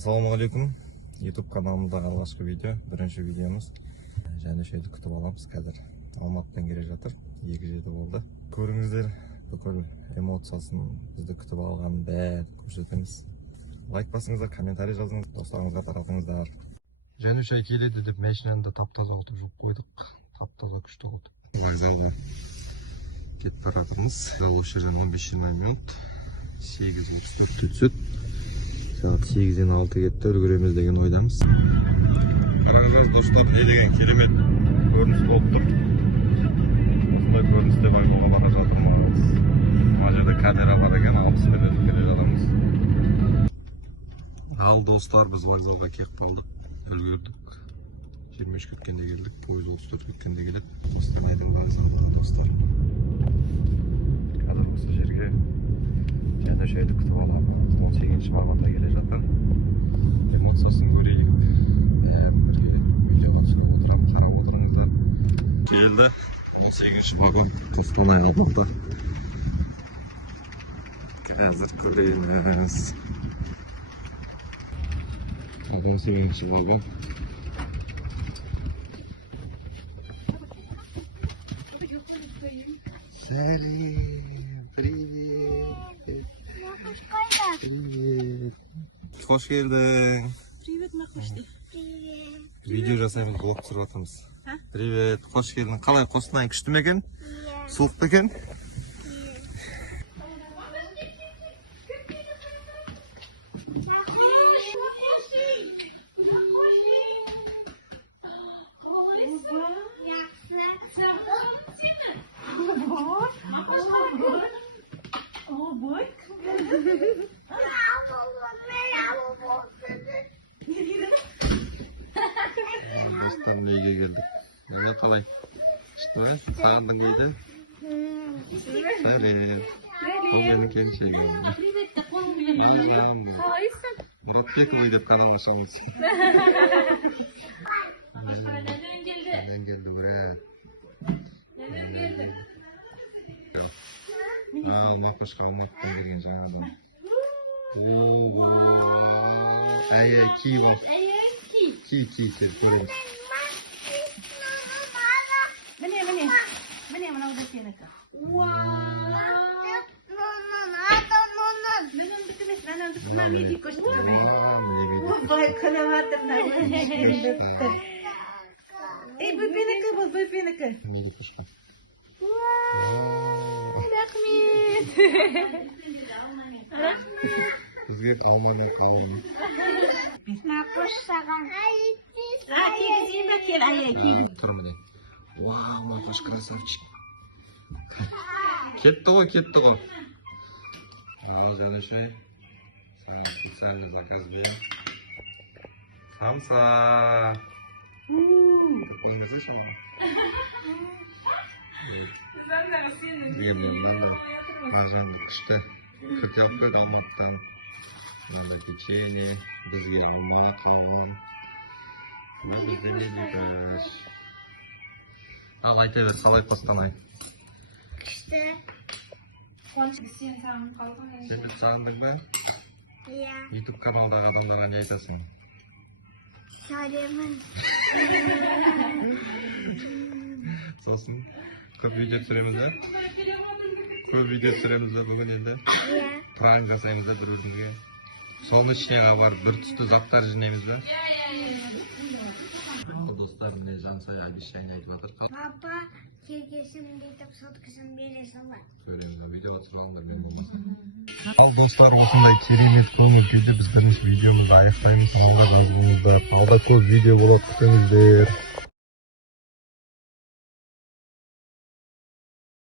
Assalamualaikum. YouTube kanalımızda alғашқы видео, бірінші видеомыз. Және шөйді күтіп аламыз қазір. Алматыдан келе жатыр. 2-7 болды. Көріңіздер, бүкіл эмоциясын бізді күтіп алған бәрі көрсетеміз. Лайк басыңыздар, комментарий жазыңыз, достарыңызға таратыңыздар. Және шөй келеді деп машинаны тап-таза отып жүріп қойдық. Тап-таза күшті отып. Кетіп баратырмыз. Осы жерден 15-20 минут. 8:34 түседі. Saat 8'den 6 кетті, үлгіреміз деген ойдамыз. Қараңыздар достар, не деген керемет көрініс болып тұр. Осындай көріністе байқауға бара жатырмыз. Мына жерде камера бар екен, 60 минут келе жатырмыз. Ал достар, біз вокзалға келіп қалдық, үлгердік. 23 кеткенде келдік, пойыз 34 кеткенде келеді. Қостанайдың вокзалында достар. Қазір осы жерге және шайды күтіп аламыз. 18-ші вагонда келе жатыр. Эмоциясын көрейік. Бәрімізге видеоға түсіріп отырамын, қарап отырыңыздар. Келді. 18-ші вагон Қостанай Алматы. Қазір көрейміз. 18-ші вагон. Сәлем, привет. Привет. Hoş geldin. Привет, Махушти. Привет. Видео жасаймыз, блог түсіріп жатырмыз. Привет, қош келдің. Қалай Қостанай күшті ме екен? Суық па екен? Dostlar neyge geldik. Ne kalay? İşte sağındın neydi? Sağırım. Bu benim kendi şey geldi. Muratbekov deyip kanalına çalmış. Neden geldi buraya? Makuş kalın ettim bergen жаңағы. Ая ки ол. Ки деп көреміз. Міне мынау да сенікі. Мынау медик көрсетеді. Ой, күліп жатыр. Ей, бөпенікі бұл, бөпенікі. Медик күшті. Рахмет. Бізге алманы қалын. Макуш саған. Кигізейін бе, кел, ая, кигіз. Тұр міне. Вау, Макуш красавчик. Кетті ғой. Мынау жаңа шай. Саған специальный заказ берем. Хамса. Көпіңізі шайды. Мағжанды күшті. Күрте алып қойды Алматыдан. Мынандай печенье, бізге мумико. Бізде медикаш. Ал айта бер, қалай Қостанай? Күшті. Сен сағын қалдың. Сен деп сағындың ба? Иә. YouTube каналдағы адамдарға не айтасың? Сәлемін. Сосын көп видео түсіреміз бе? Көп видео түсіреміз бе бүгін енді? Иә. Пранк жасаймыз да бір-бірімізге. Соның ішіне бар бір түсті заттар жинаймыз ба? Достар, міне Жансай обещание айтып жатыр. Папа, кекесін детіп соткасын бересің ба? Көреміз ба, видеоға түсіріп алыңдар мен болмасын. Ал достар, осындай керемет көңіл күйде біз бірінші видеомызды аяқтаймыз. Алда жазылыңыздар. Алда көп видео болады, күтіңіздер.